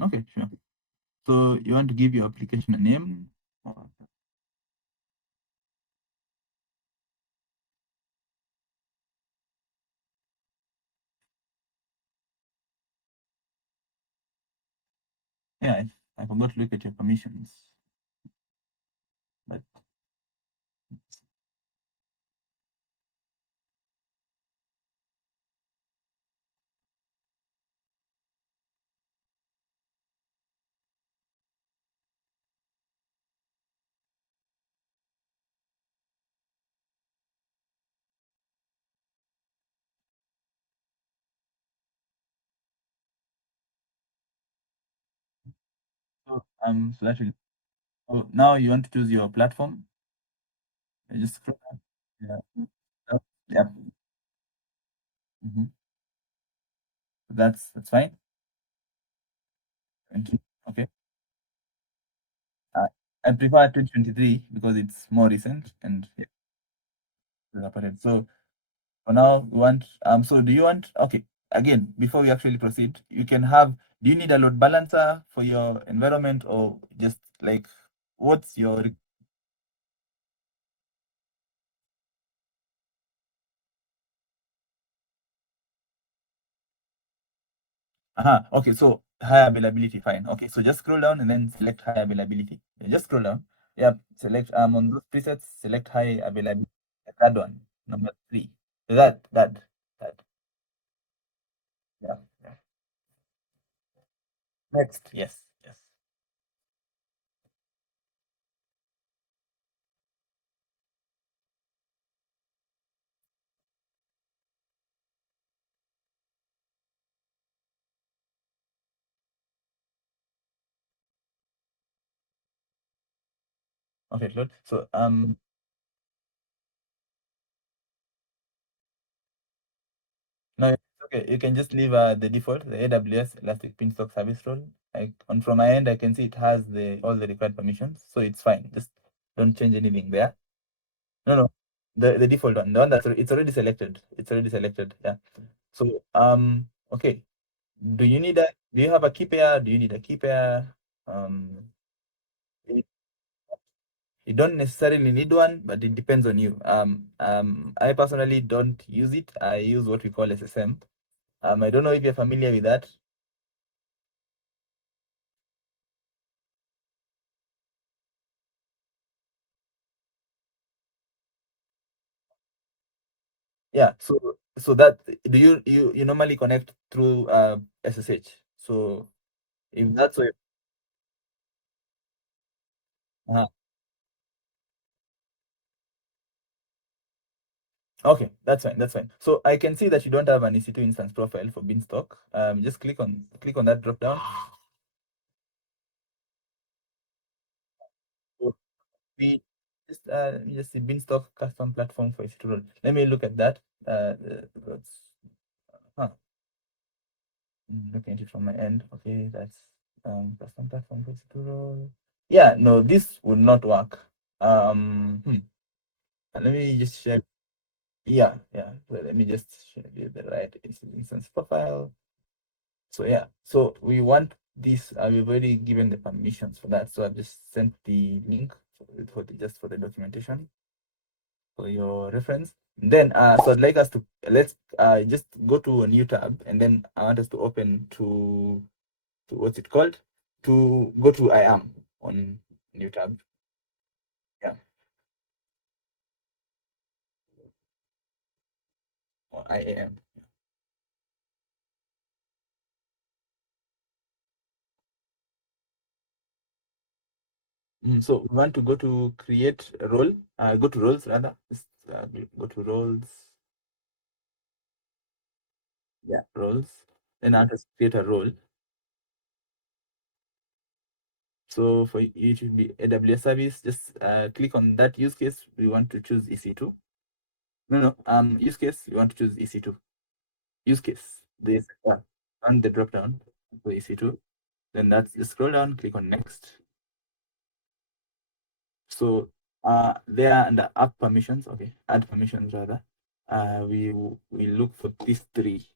Okay, sure. So you want to give your application a name? Yeah, I forgot to look at your permissions, but so that will. Oh, now you want to choose your platform. You just scroll down. Yeah. Yep. Mhm. That's fine. Okay. Uh, I prefer 2023 because it's more recent and yeah, it's updated. So for now, we want. So do you want? Okay. Again, before we actually proceed, you can have. Do you need a load balancer for your environment or just like what's your? Okay, so high availability, fine. Okay, so just scroll down and then select high availability. Yeah, just scroll down. Yeah, select on those presets, select high availability. That one, number three. So that. Yeah, yeah. Next. Yes, yes. Okay, load. So no, it's okay. You can just leave the default, the AWS Elastic Beanstalk service role. On from my end, I can see it has the all the required permissions, so it's fine. Just don't change anything there. No, no, the default one, the one it's already selected. It's already selected. Yeah. So okay. Do you have a key pair? Do you need a key pair? You you don't necessarily need one, but it depends on you. I personally don't use it. I use what we call SSM. I don't know if you're familiar with that. Yeah. So that do you normally connect through SSH? So if that's what, uh, okay, that's fine. That's fine. So I can see that you don't have an EC2 instance profile for Beanstalk. Just click on that drop down. So we just see Beanstalk custom platform for EC2 role. Let me look at that. Huh, looking at it from my end. Okay, that's custom platform for EC2 role. Yeah, no, this would not work. Let me just share. Yeah, yeah. Let me just show you the right instance profile. So yeah, so we want this. We've already given the permissions for that. So I've just sent the link just for the documentation for your reference. Then so I'd like us to let's just go to a new tab, and then I want us to open to what's it called? To go to IAM on new tab. Yeah, or IAM. So we want to go to create a role, go to roles rather. Just, go to roles. Yeah, roles. Then I want to create a role. So for you to be AWS service, just click on that use case. We want to choose EC2. No, no. Use case. We want to choose EC2. Use case. This on the drop down for EC2. Then that's just scroll down. Click on next. So there under app permissions. Okay, add permissions rather. We look for these three.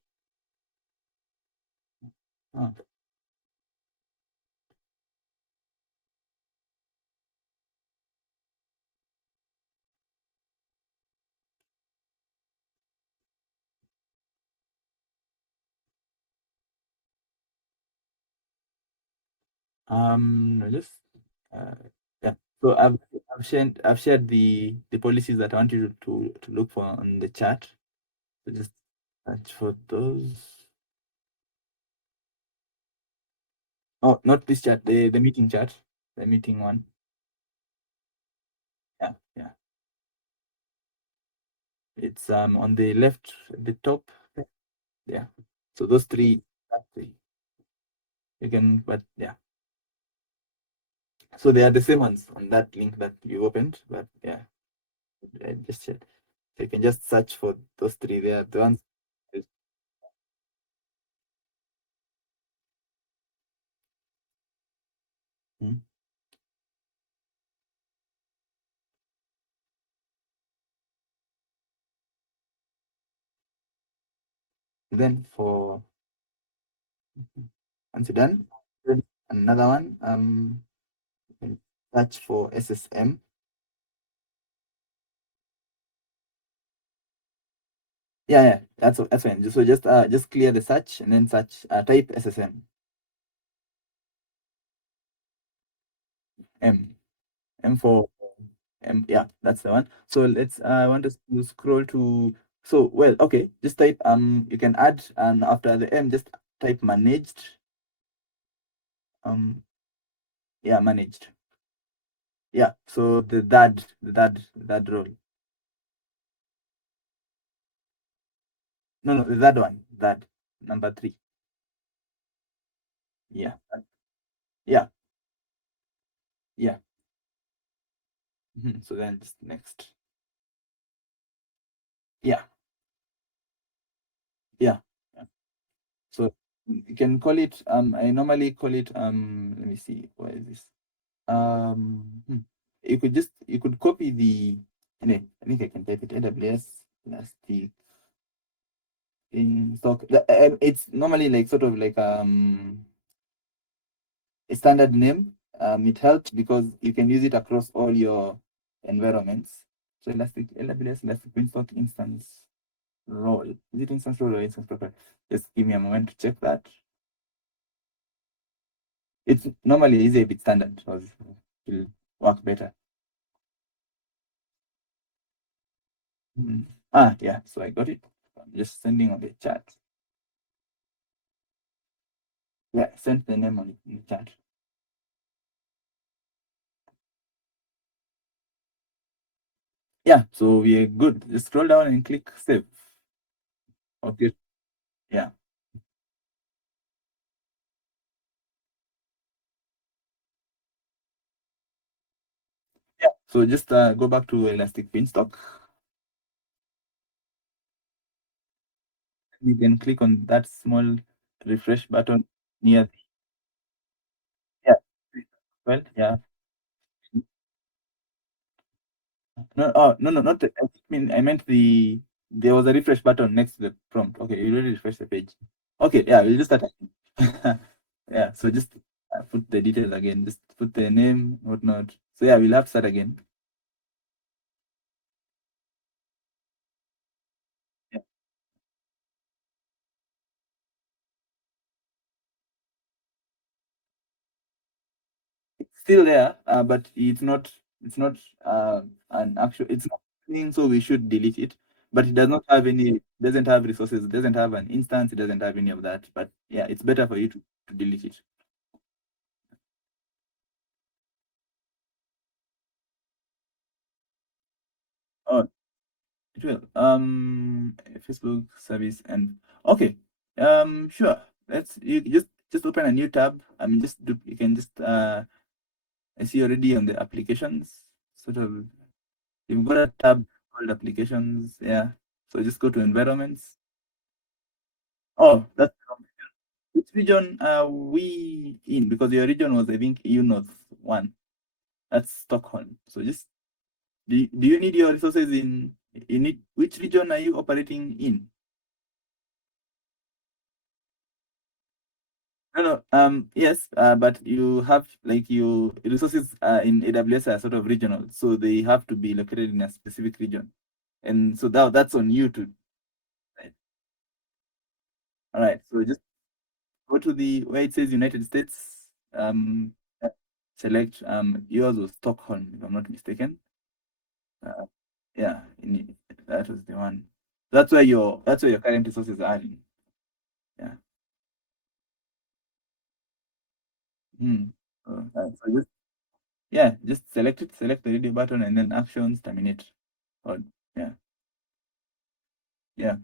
Just uh, yeah. So I've shared the policies that I want you to look for on the chat. So just search for those. Oh, not this chat, the meeting chat, the meeting one. Yeah, yeah. It's on the left, the top. Yeah. So those three, you can, but yeah. So they are the same ones on that link that you opened, but yeah, I just checked. So you can just search for those three. They are the ones. Hmm. Then for once you're done, then another one. You can search for SSM. Yeah, yeah, that's fine. So just clear the search and then search type SSM. M for yeah, that's the one. So let's I want us to scroll to, so well, okay, just type you can add, and after the M just type managed. Yeah, managed. Yeah, so the third role. No, the third one, that number 3. Yeah, yeah, yeah. So then just next. Yeah, yeah, yeah. So you can call it I normally call it let me see, what is this? You could copy the, I think I can type it, AWS Elastic Beanstalk. It's normally like sort of like a standard name. It helps because you can use it across all your environments. So AWS Elastic Beanstalk instance role. Is it instance role or instance profile? Just give me a moment to check that. It's normally is a bit standard, so it will work better. Yeah, so I got it. I'm just sending on the chat. Yeah, send the name on the chat. Yeah, so we are good. Just scroll down and click save. Okay. Yeah. Yeah. So just go back to Elastic Beanstalk. You can click on that small refresh button near. Yeah. Well, yeah. No, oh, no, not the, I meant there was a refresh button next to the prompt. Okay, you already refresh the page. Okay, yeah, we'll just start again. Yeah, so just put the details again. Just put the name, whatnot. So yeah, we'll have to start again. Yeah. It's still there, but it's not an actual, it's not thing, so we should delete it. But it doesn't have resources, it doesn't have an instance, it doesn't have any of that. But yeah, it's better for you to delete it. Oh, it will. Facebook service and okay. Sure. You just open a new tab. I mean, you can just I see already on the applications. Sort of, you've got a tab called applications. Yeah. So just go to environments. Oh, that's which region are we in? Because your region was, I think, EU North 1. That's Stockholm. So just do you need your resources in it? Which region are you operating in? No, no. Yes, but you have like you resources in AWS are sort of regional, so they have to be located in a specific region, and so that's on you to. Right. All right. So just go to the where it says United States. um, select yours was Stockholm, if I'm not mistaken. Uh, yeah, that was the one. That's where your current resources are in. Yeah. Hmm. So just select it, select the radio button, and then actions terminate. Or yeah, yeah,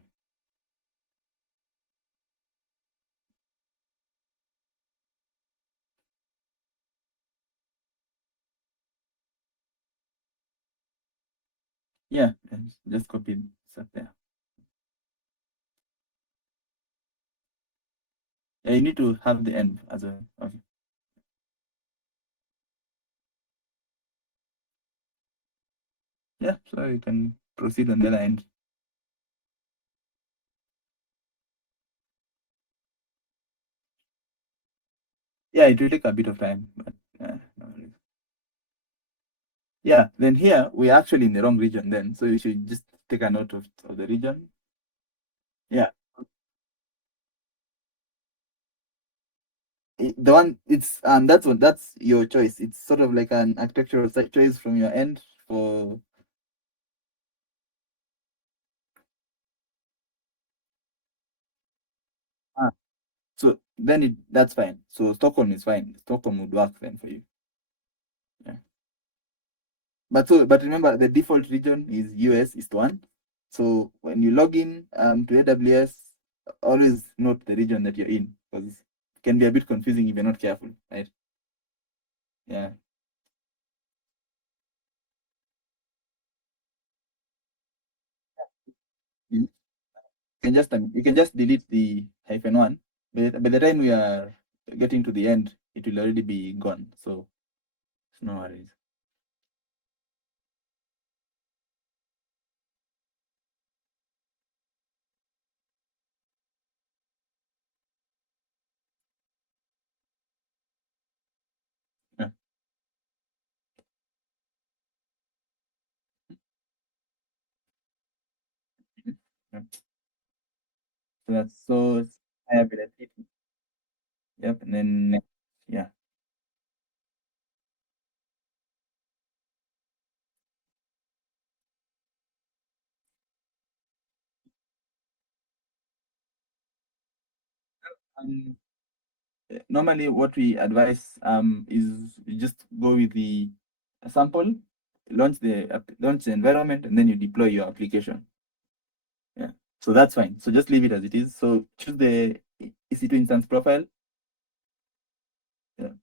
yeah. And just copy stuff there. Yeah, you need to have the end as a. Okay. Yeah, so you can proceed on the other end. Yeah, it will take a bit of time, but no worries. Yeah, then here we're actually in the wrong region then, so you should just take a note of the region. Yeah, the one that's your choice. It's sort of like an architectural choice from your end for. Ah, so then that's fine. So Stockholm is fine. Stockholm would work then for you. Yeah. But remember the default region is US East 1. So when you log in to AWS, always note the region that you're in because it can be a bit confusing if you're not careful, right? Yeah. You you can just delete the -1. By the time we are getting to the end, it will already be gone. So no worries. Yeah. Yeah. So that's so high availability. Yep. And then yeah. Um, Normally what we advise is you just go with the sample, launch the environment, and then you deploy your application. Yeah, so that's fine. So just leave it as it is. So choose the EC2 instance profile. Yeah.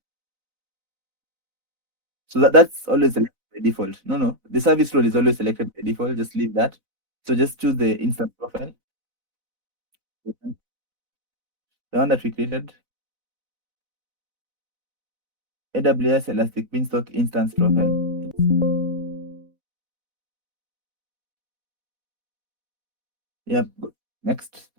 So that's always selected by default. No, the service role is always selected by default. Just leave that. So just choose the instance profile, the one that we created, AWS Elastic Beanstalk instance profile. Yep. Next.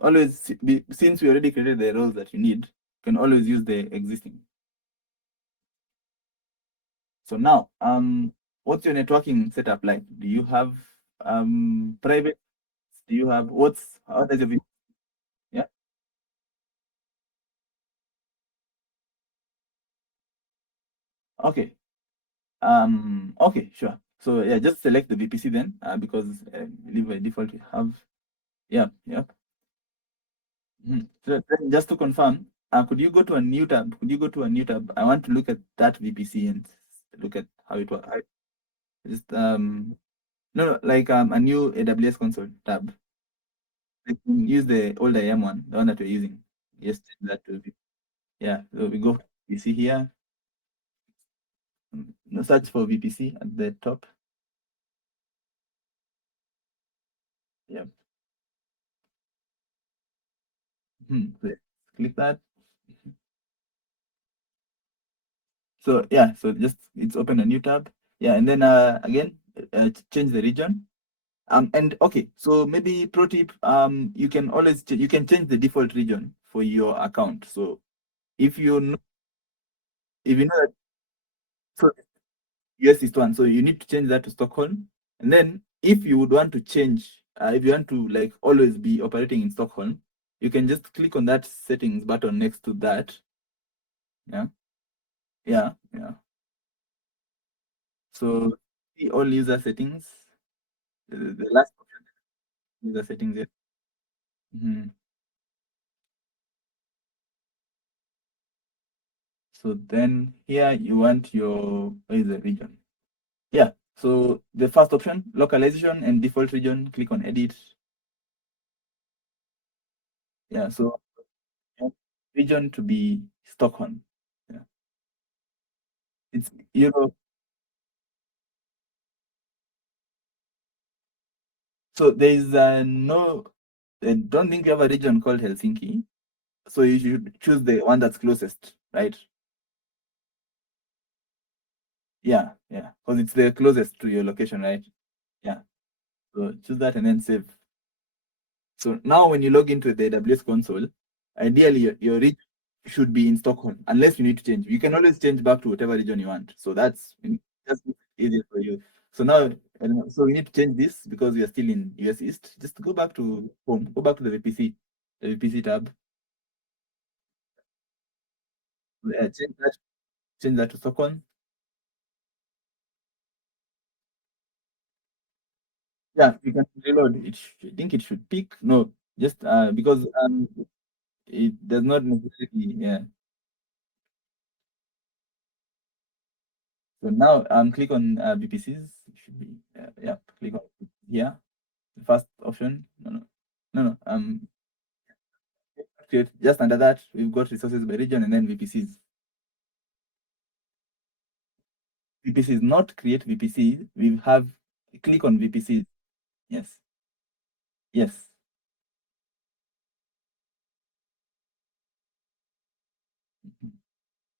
Always since we already created the roles that you need, you can always use the existing. So now, what's your networking setup like? Do you have private? Do you have how does your yeah? Okay. Okay, sure. So yeah, just select the VPC then, because I believe by default you have. Yeah. So then just to confirm, could you go to a new tab? Could you go to a new tab? I want to look at that VPC and look at how it works. Just no, like a new AWS console tab. You can use the old IAM one, the one that we're using. Yes, that will be. Yeah, so we go VPC here. No, search for VPC at the top. Yeah. So click that. So yeah, so just it's open a new tab. Yeah, and then again change the region. And okay, so maybe pro tip, you can always you can change the default region for your account. So if you know, if you know that, so yes, it's one. So you need to change that to Stockholm. And then if you would want to change, if you want to like always be operating in Stockholm, you can just click on that settings button next to that. Yeah, yeah. So see all user settings, the last option, user settings. Yeah. Mhm. So then here you want your, where is the region? Yeah. So the first option, localization and default region, click on edit. Yeah. So region to be Stockholm. Yeah. It's Europe. So there is no, I don't think you have a region called Helsinki. So you should choose the one that's closest, right? Yeah. Because it's the closest to your location, right? Yeah. So choose that and then save. So now when you log into the AWS console, ideally your region should be in Stockholm, unless you need to change. You can always change back to whatever region you want. So that's easier for you. So now, so we need to change this because we are still in US East. Just go back to home, go back to the VPC tab. Change that to Stockholm. Yeah, you can reload. I think it should pick. No, just because it does not necessarily. Yeah. So now click on VPCs. It should be yeah. Click on here. The first option. No. Create just under that we've got resources by region and then VPCs. VPCs, not create VPC. We have click on VPCs. Yes. Yes.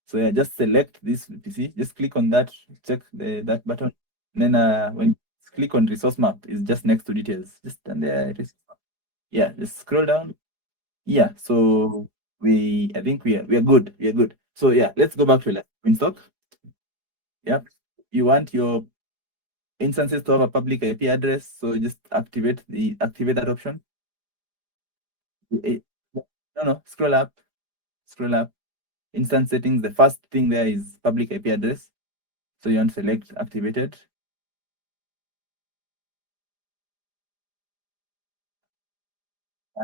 So yeah, just select this VPC. Just click on that. Check that button. And then when you click on resource map, it's just next to details. Just and there it is. Yeah, just scroll down. Yeah, so I think we are good. We are good. So yeah, let's go back to Beanstalk. Yeah. You want your instances to have a public IP address, so just activate that option. No, scroll up. Scroll up. Instance settings, the first thing there is public IP address. So you want to select activated.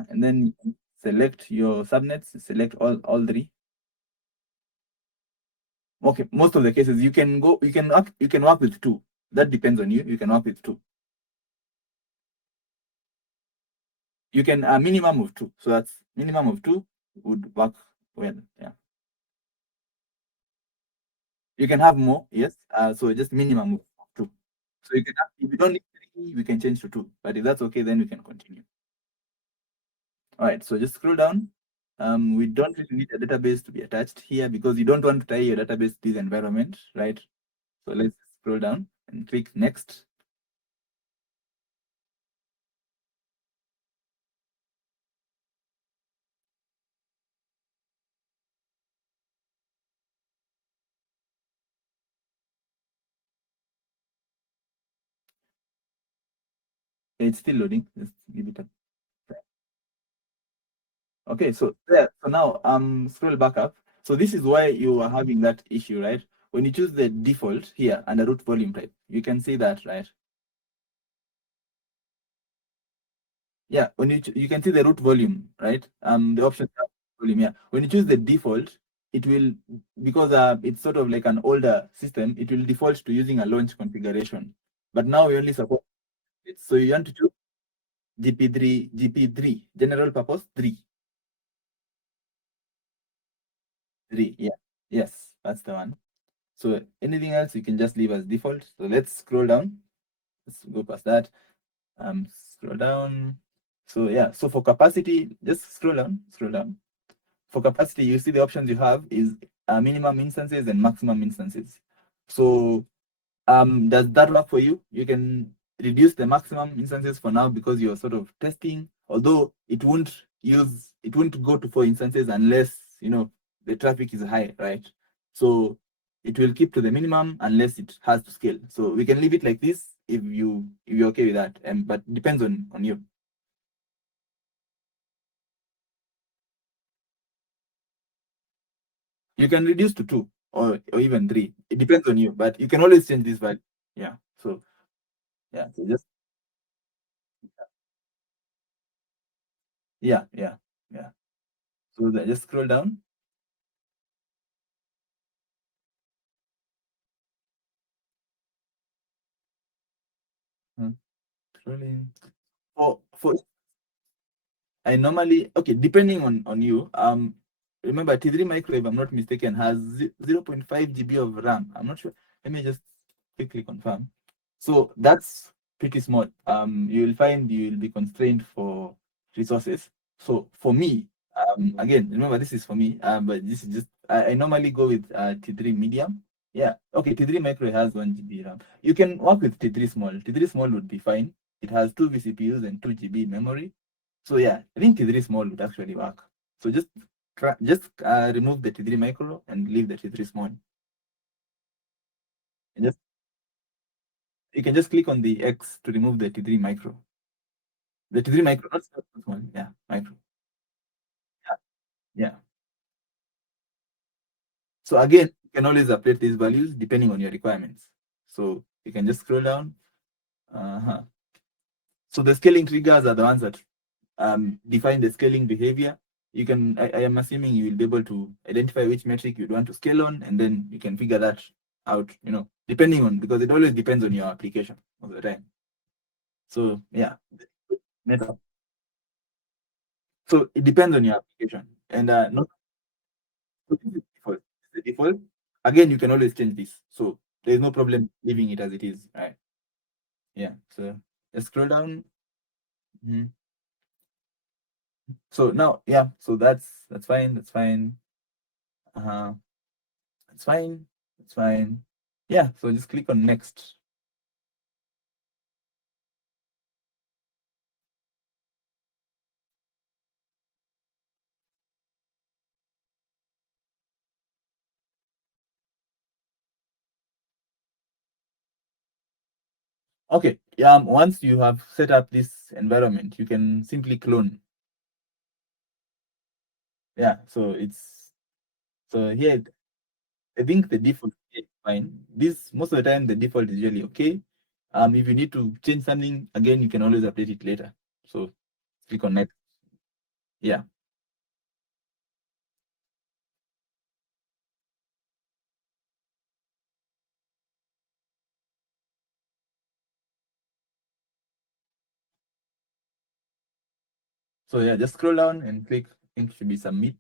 And then select your subnets, select all three. Okay, most of the cases you can work with two. That depends on you. You can work with two. You can a minimum of two. So that's minimum of two would work well. Yeah. You can have more, yes. So just minimum of two. So you can have, if you don't need three, we can change to two. But if that's okay, then we can continue. All right, so just scroll down. We don't really need a database to be attached here because you don't want to tie your database to this environment, right? So let's scroll down and click next. It's still loading. Just give it a. Okay, so there. So now scroll back up. So this is why you are having that issue, right? When you choose the default here under root volume type, you can see that, right? Yeah, when you can see the root volume, right? The option volume. Yeah, when you choose the default, it will, because it's sort of like an older system, it will default to using a launch configuration. But now we only support it, so you want to choose GP3 general purpose 3. Yeah, yes, that's the one. So anything else you can just leave as default. So let's scroll down. Let's go past that. Scroll down. So yeah, so for capacity, just scroll down. For capacity, you see the options you have is minimum instances and maximum instances. So does that work for you? You can reduce the maximum instances for now because you're sort of testing, although it won't go to 4 instances unless the traffic is high, right? So it will keep to the minimum unless it has to scale. So we can leave it like this if you're okay with that. But depends on you. You can reduce to 2 or even 3. It depends on you, but you can always change this value. Yeah. So yeah. So just yeah. So just scroll down. Hmm, Scrolling. For I normally, okay, depending on you. Remember T3 micro, if I'm not mistaken, has 0.5 GB of RAM. I'm not sure. Let me just quickly confirm. So that's pretty small. You will find you will be constrained for resources. So for me, again, remember this is for me. But this is just I normally go with T3 medium. Yeah. Okay. T3 micro has 1 GB RAM. You can work with T3 small. T3 small would be fine. It has 2 vCPUs and 2 GB memory. So yeah, I think T3 small would actually work. So just remove the T3 micro and leave the T3 small. And just you can just click on the X to remove the T3 micro. The T3 micro, not small, yeah, micro. Yeah, yeah. So again, you can always update these values depending on your requirements. So you can just scroll down. Uh-huh. So the scaling triggers are the ones that define the scaling behavior. You can, I am assuming you will be able to identify which metric you'd want to scale on, and then you can figure that out, depending on, because it always depends on your application all the time. So yeah, meta. So it depends on your application, and not so this is default. The default. Again, you can always change this, so there's no problem leaving it as it is, right? Yeah. So let's scroll down. Mhm. So now, yeah. So that's fine. That's fine. Uh, it's fine. It's fine. Yeah. So just click on next. Okay. Once you have set up this environment, you can simply clone. Yeah. So here I think the default is fine. This most of the time the default is usually okay. If you need to change something again, you can always update it later. So click on next. Yeah. So yeah, just scroll down and click. I think it should be submit.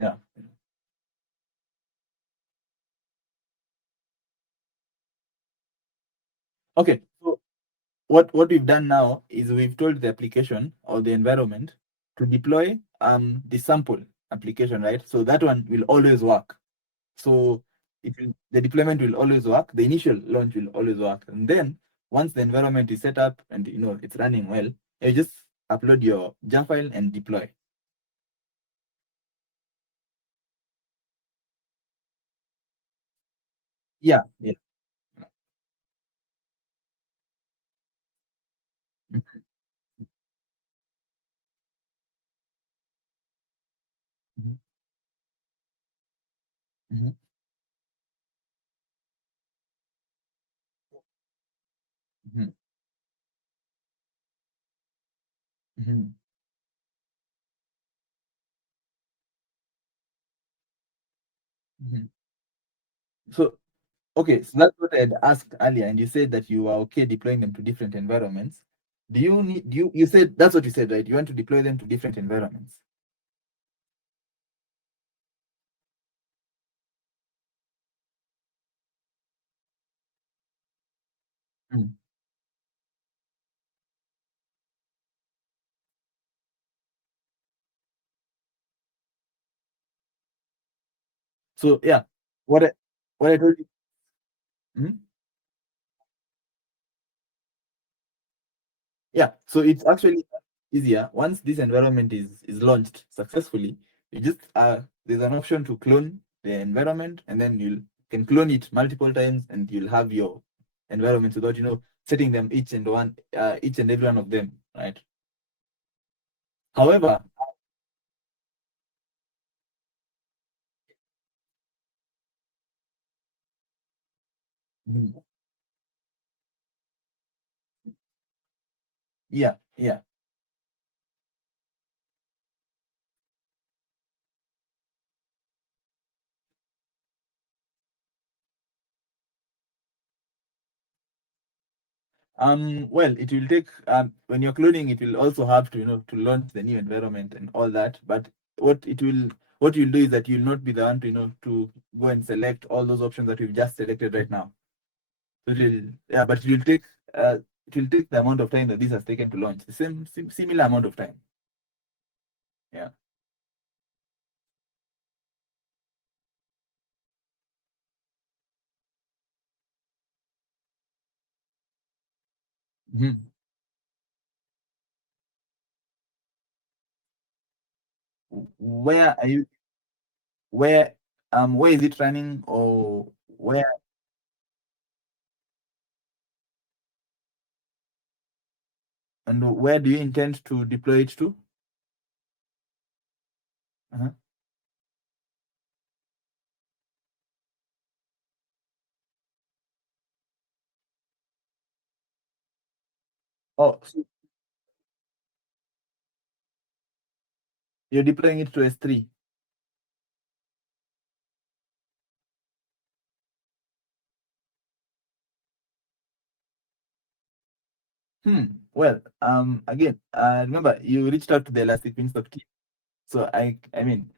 Yeah. Okay. So what we've done now is we've told the application or the environment to deploy the sample application, right? So that one will always work. So the deployment will always work. The initial launch will always work, and then once the environment is set up and it's running well, you just upload your jar file and deploy. Yeah, yeah. Mhm, mhm, mhm, mhm, mhm, mhm. So okay, so that's what I had asked earlier, and you said that you are okay deploying them to different environments. You said that's what you said, right? You want to deploy them to different environments. Mm. So yeah, what I told you. Mhm. Yeah, so it's actually easier. Once this environment is launched successfully, you just there's an option to clone the environment, and then you can clone it multiple times, and you'll have your environment without setting them each and every one of them, right? However, mhm, yeah, yeah. Well, it will take when you're cloning, it will also have to to launch the new environment and all that. But what it will what you'll do is that you'll not be the one to to go and select all those options that we've just selected right now. So it will, yeah, but it will take the amount of time that this has taken to launch, the similar amount of time. Yeah. Mhm. Where are you? Where where is it running, or where? And where do you intend to deploy it to? Uh-huh. Oh, so you're deploying it to S3. Hmm. Well, again, remember you reached out to the Elastic Beanstalk team. So I mean,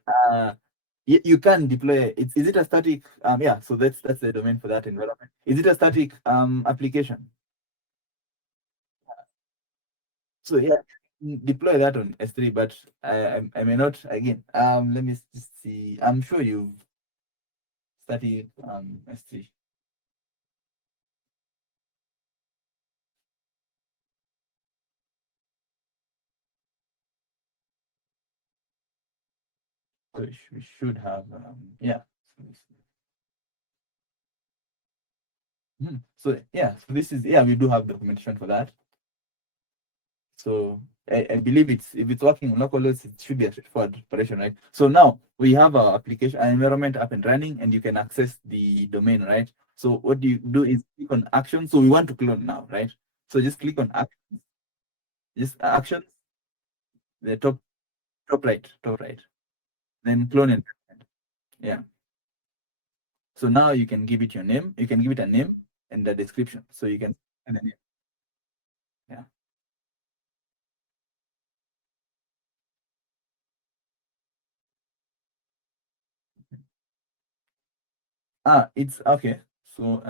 you can deploy it. Is it a static? Yeah. So that's the domain for that environment. Is it a static application? So yeah, deploy that on S3. But I may not. Again, let me just see. I'm sure you've studied S3. So we should have yeah. So yeah, so this is, yeah, we do have documentation for that. So I believe if it's working on local hosts, it should be a straightforward operation, right? So now we have our application, our environment up and running, and you can access the domain, right? So what you do is click on action. So we want to clone now, right? So just click on action, just action, the top right, then clone environment. Yeah. So now you can give it your name. You can give it a name and the description. So you can, and then yeah. It's okay. So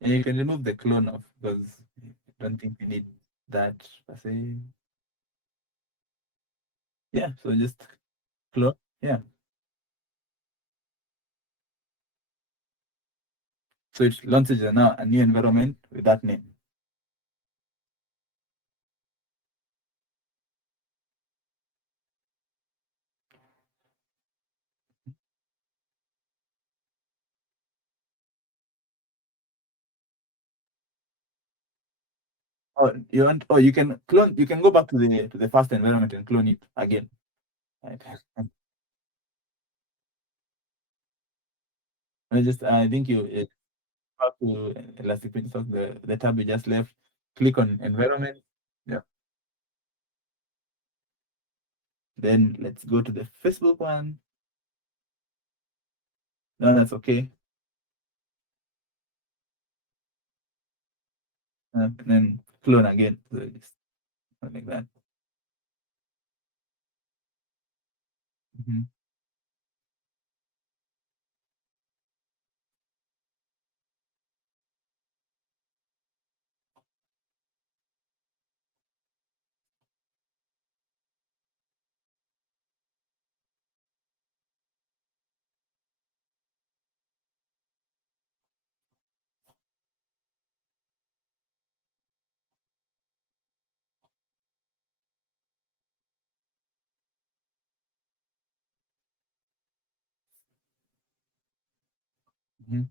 and you can remove the clone off because I don't think we need that per se. Yeah, so just clone. Yeah. So it launches now a new environment with that name. You can clone, you can go back to the first environment and clone it again. Right. I think you back to Elastic Beanstalk, the tab you just left, click on environment. Yeah. Then let's go to the Facebook one. No, that's okay. And then clone again. So just like that. Mhm. Mhm.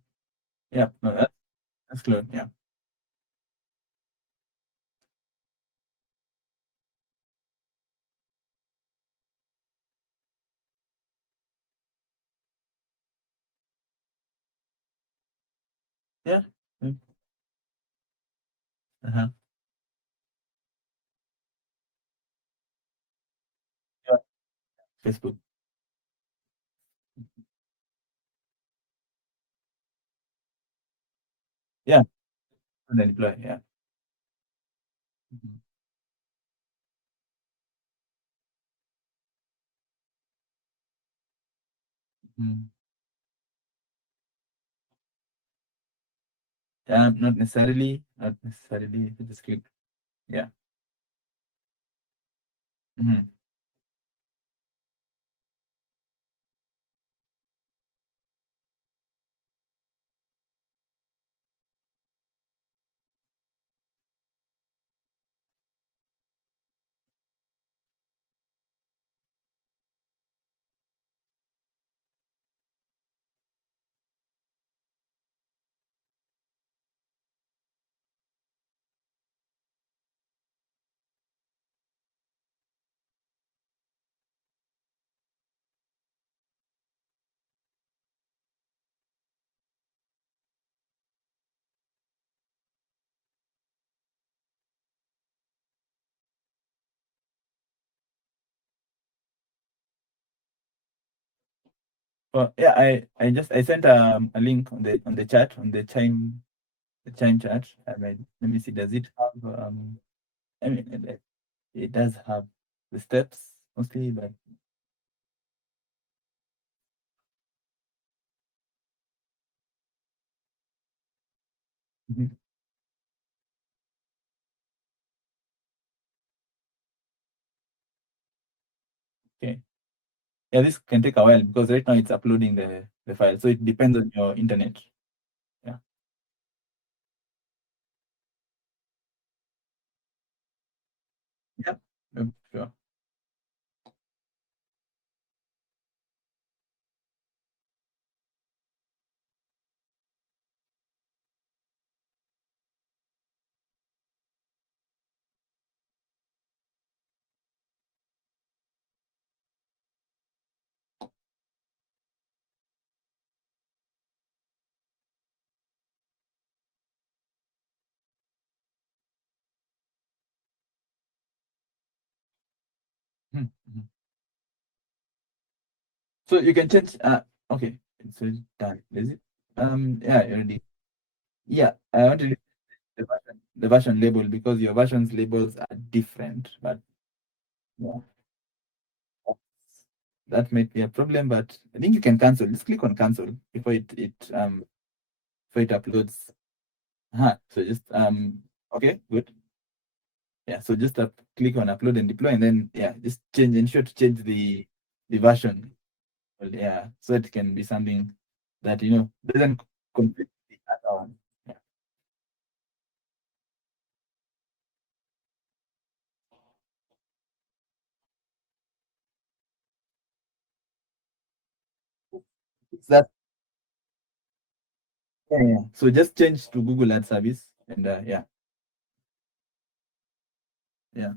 Yeah, no, that's clear. Yeah. Yeah. Mm. Uh-huh. Yeah. Facebook. Yeah. And then deploy. Yeah. Mhm. Mhm. Yeah, not necessarily. Not necessarily. Just click. Yeah. Mhm. Well, yeah, I sent a link on the chat on the chime chat. Let me see. Does it have I mean it does have the steps mostly, but mhm. Okay. Yeah, this can take a while because right now it's uploading the file. So it depends on your internet. Yeah. Yeah. Sure. Mhm. Mhm. So you can change okay. It's already done, is it? Yeah, already. Yeah, I want to the version label because your version's labels are different, but yeah, that might be a problem, but I think you can cancel. Just click on cancel before it uploads. So just okay, good. Yeah, so just click on upload and deploy, and then yeah, just ensure to change the version. Well, yeah, so it can be something that doesn't conflict with the other one. Yeah. It's that yeah. So just change to Google Ad Service, and yeah, yeah.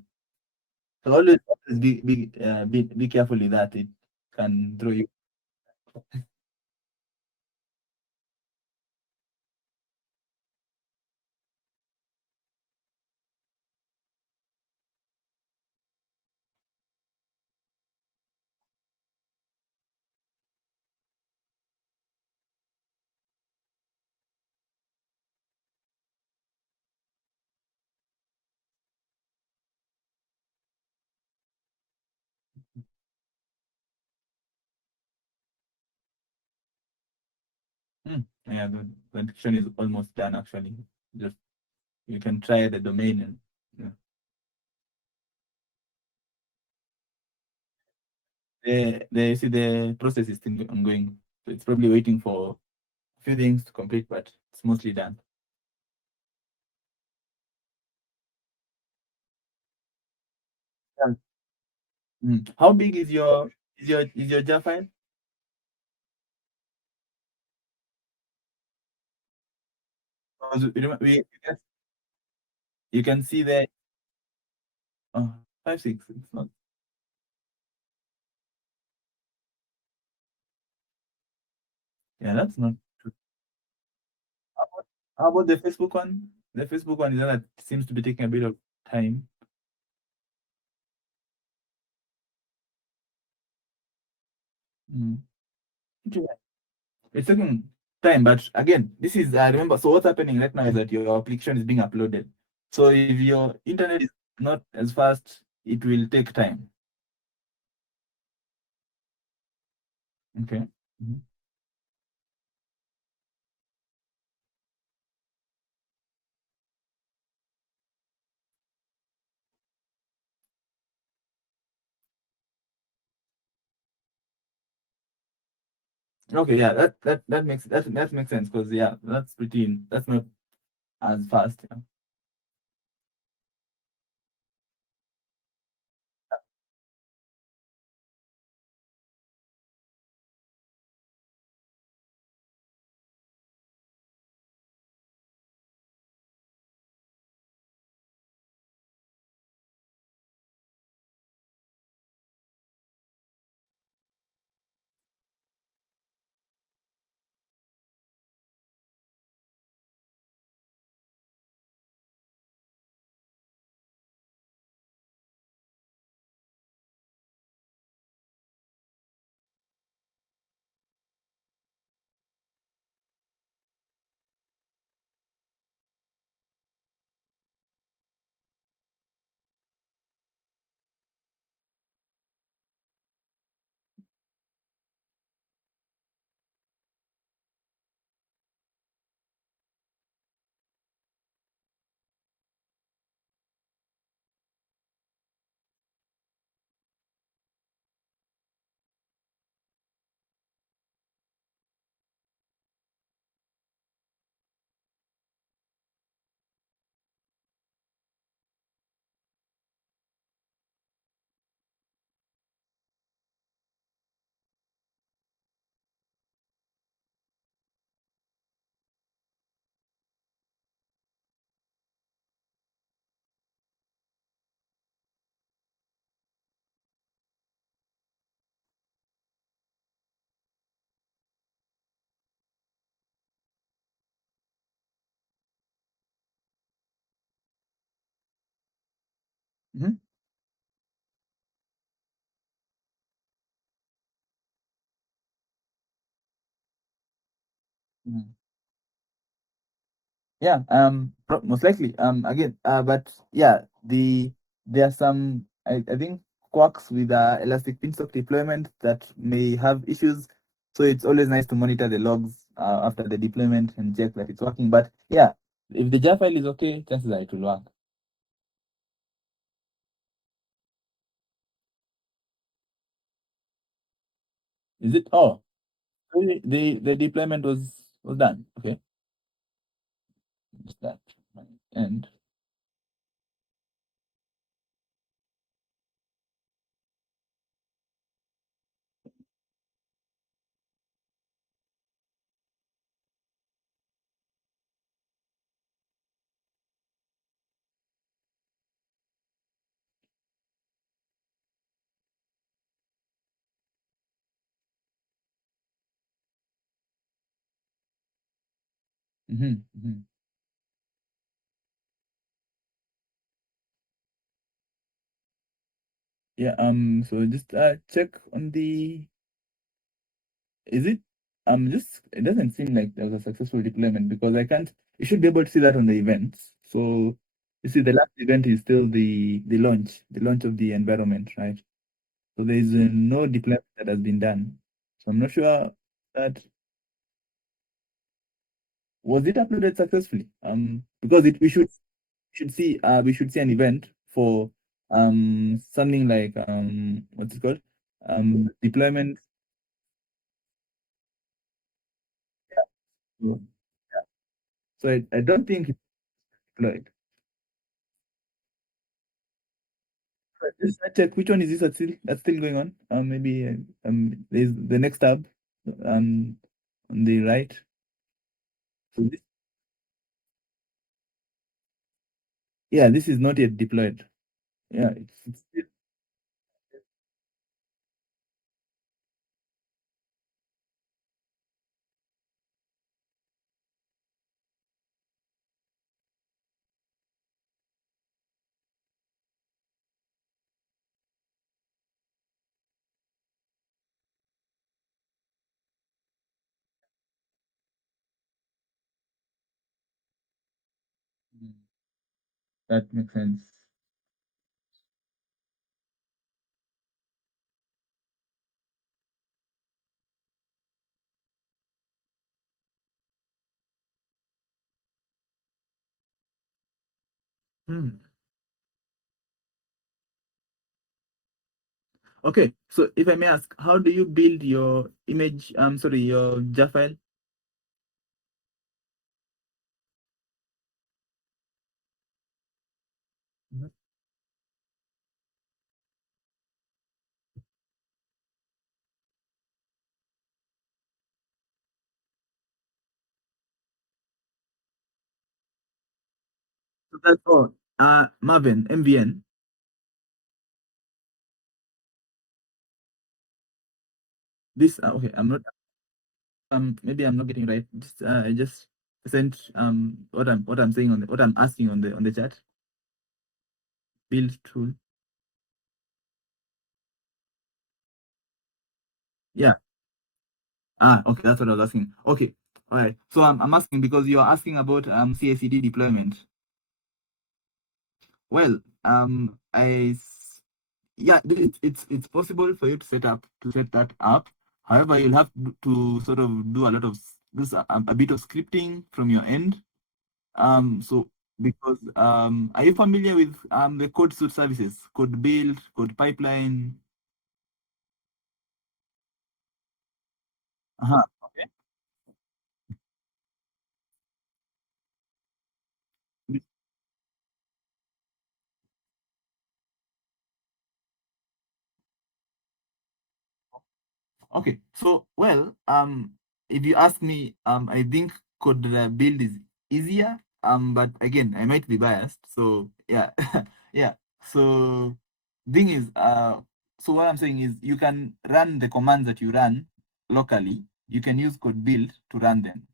So always be careful with that. It can throw you. Yeah, the encryption is almost done actually. Just you can try the domain and yeah. The see the process is still ongoing. So it's probably waiting for a few things to complete, but it's mostly done. Yeah. How big is your jar file? because you can see there, 5 6. It's not. Yeah, that's not true. How about the Facebook one? The Facebook one is the one that seems to be taking a bit of time. Mm. Okay. It's taking time, but again, this is remember. So what's happening right now is that your application is being uploaded. So if your internet is not as fast, it will take time. Okay. Mhm. Okay, yeah, that makes sense because yeah, that's not as fast. Yeah. Mhm. Mhm. Yeah, most likely. Again, but yeah, there are some I think quirks with Elastic Beanstalk deployment that may have issues. So it's always nice to monitor the logs after the deployment and check that it's working. But yeah, if the jar file is okay, chances are it will work. Is it? Oh, so the deployment was done. Okay, it's that. And mhm, mhm. Yeah. So just check on the. Is it? Just it doesn't seem like there was a successful deployment because I can't. You should be able to see that on the events. So you see, the last event is still the launch of the environment, right? So there is no deployment that has been done. So I'm not sure that was it uploaded successfully. Because we should see an event for something like what's it called deployment. So, so I don't think it's deployed. Just check which one is this that's still going on. Maybe there's the next tab um on the right. So this Yeah, this is not yet deployed. Yeah, it's Mm. That makes sense. Hmm. Okay, so if I may ask, how do you build your image? Sorry, your jar file. Mhm. So that's all. Maven, MVN. This okay. I'm not. Maybe I'm not getting it right. I just sent what I'm saying on what I'm asking on the chat. Build tool. Yeah. Okay, that's what I was asking. Okay. All right. So I'm asking because you're asking about CI/CD deployment. Well, yeah, it's possible for you to set that up. However, you'll have to sort of do a lot of a bit of scripting from your end. So because are you familiar with the code suite services, code build, code pipeline? Uh-huh. Okay. Okay, so well, if you ask me, I think code build is easier. But again, I might be biased. So yeah, yeah. So thing is, so what I'm saying is, you can run the commands that you run locally. You can use code build to run them,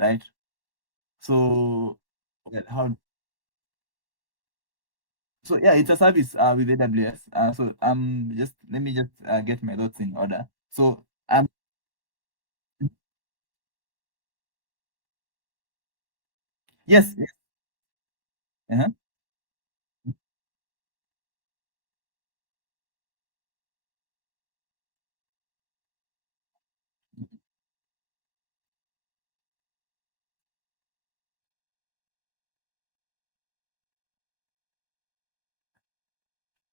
right? So well, how? So yeah, it's a service with AWS. So just let me just get my thoughts in order. So yes, yes. Uh-huh.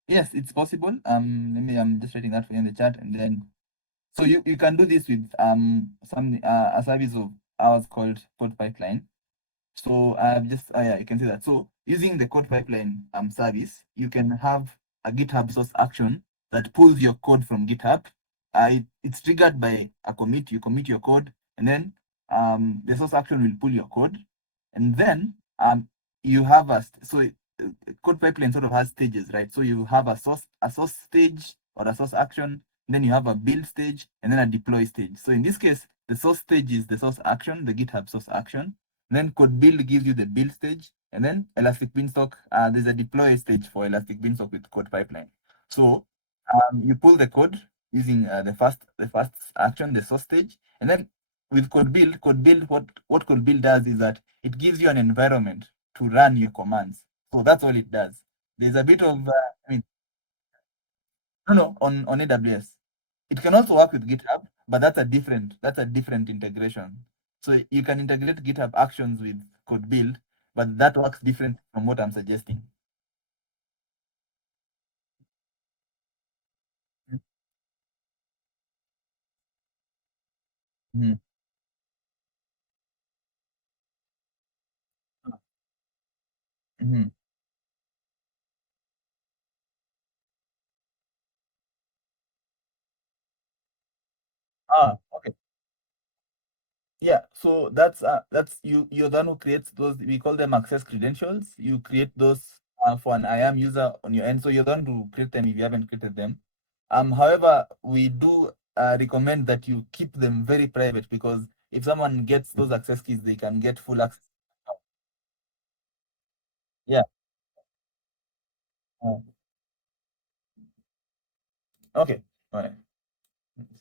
Yes, it's possible. Let me. I'm just writing that for you in the chat, and then so you can do this with some a service of ours called Code Pipeline. So just yeah, you can see that. So using the code pipeline service, you can have a GitHub source action that pulls your code from GitHub. It's triggered by a commit. You commit your code, and then the source action will pull your code, and then you have code pipeline sort of has stages, right? So you have a source stage or a source action, then you have a build stage, and then a deploy stage. So in this case, the source stage is the source action, the GitHub source action. Then code build gives you the build stage, and then Elastic Beanstalk, there's a deploy stage for Elastic Beanstalk with code pipeline. So you pull the code using the first action, the source stage, and then with code build, what code build does is that it gives you an environment to run your commands. So that's all it does. There's a bit of I mean, no, on AWS. It can also work with GitHub, but that's a different integration. So you can integrate GitHub Actions with code build, but that works different from what I'm suggesting. Mhm. Mhm. Okay. Yeah, so that's you. You're the one who creates those. We call them access credentials. You create those for an IAM user on your end. So you're the one to create them if you haven't created them. However, we do recommend that you keep them very private because if someone gets those access keys, they can get full access. Yeah. uh, Okay. All right.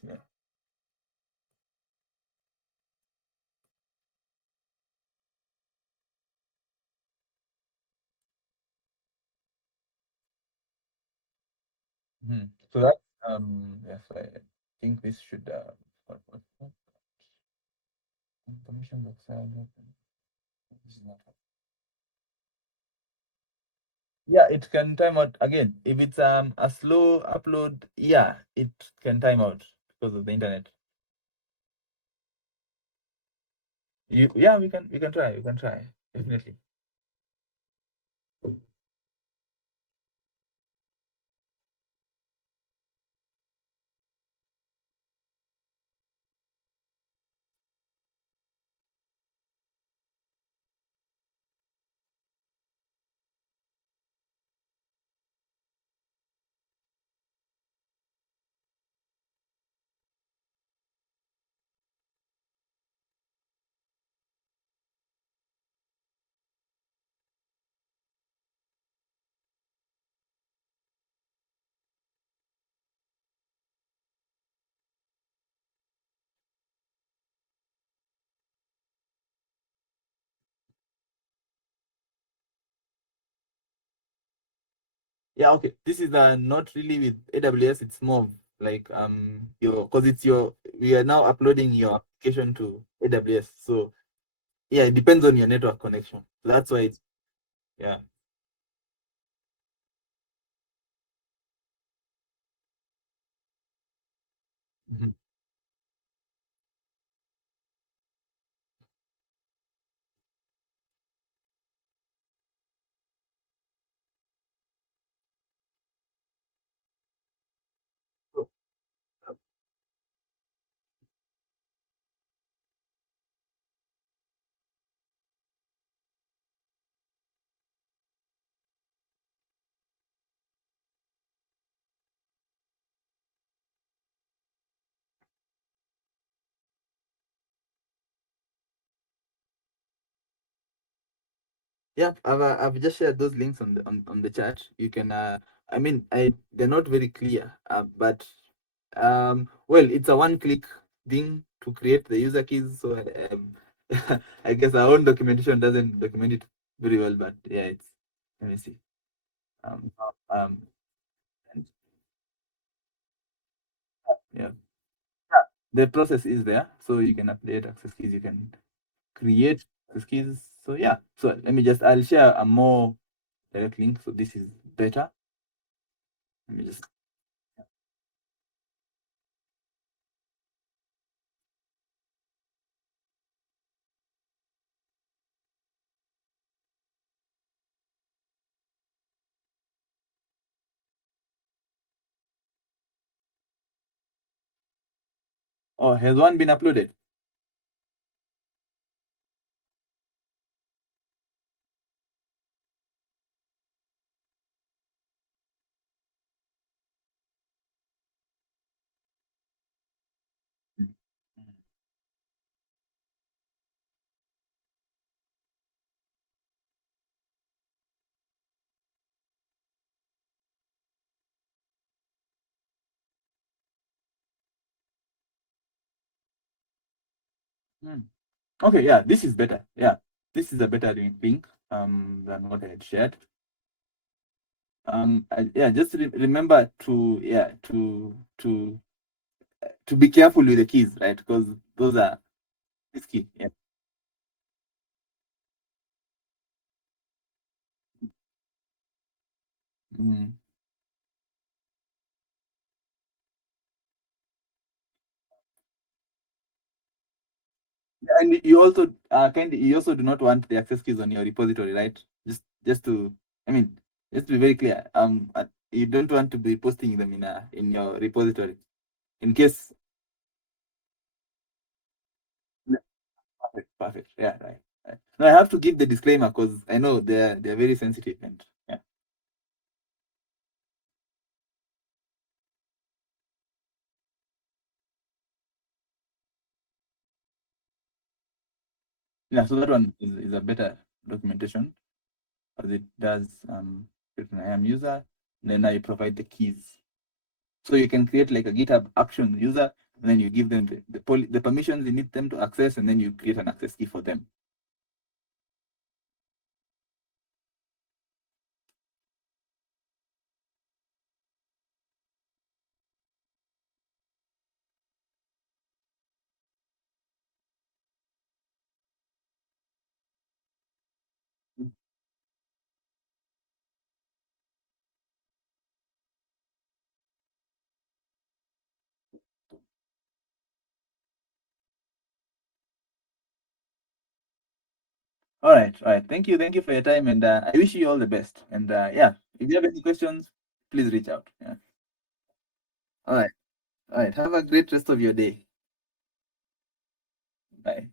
Yeah. So that yes, I think this should what permissions outside. This is not. Yeah, it can time out again. If it's a slow upload, yeah, it can time out because of the internet. You yeah, we can try. We can try. Definitely. Yeah, okay. This is not really with AWS, it's more of like your because it's your we are now uploading your application to AWS. So yeah, it depends on your network connection. That's why it's yeah. Mhm. So, yeah, I've just shared those links on the chat. You can I mean they're not very clear, but well, it's a one-click thing to create the user keys. So I guess our own documentation doesn't document it very well, but yeah, it's let me see. Um, um, yeah, the process is there, so you can update access keys. You can create access keys. So yeah, so let me just I'll share a more direct link. So this is better. Let me just oh, has one been uploaded? Hmm. Okay, yeah, this is better. Yeah, this is a better link than what I had shared. Yeah, just remember to yeah to be careful with the keys, right? Because those are risky. Yeah. Mm. And you also you also do not want the access keys on your repository, right? Just to I mean just to be very clear. You don't want to be posting them in your repository in case Perfect. Yeah, right. Right. Now I have to give the disclaimer because I know they're very sensitive and yeah. Yeah, so that one is a better documentation as it does create an IAM user, and then I provide the keys. So you can create like a GitHub action user, and then you give them the permissions you need them to access, and then you create an access key for them. All right, all right. Thank you for your time, and I wish you all the best. And yeah, if you have any questions, please reach out. Yeah. All right, all right. Have a great rest of your day. Bye.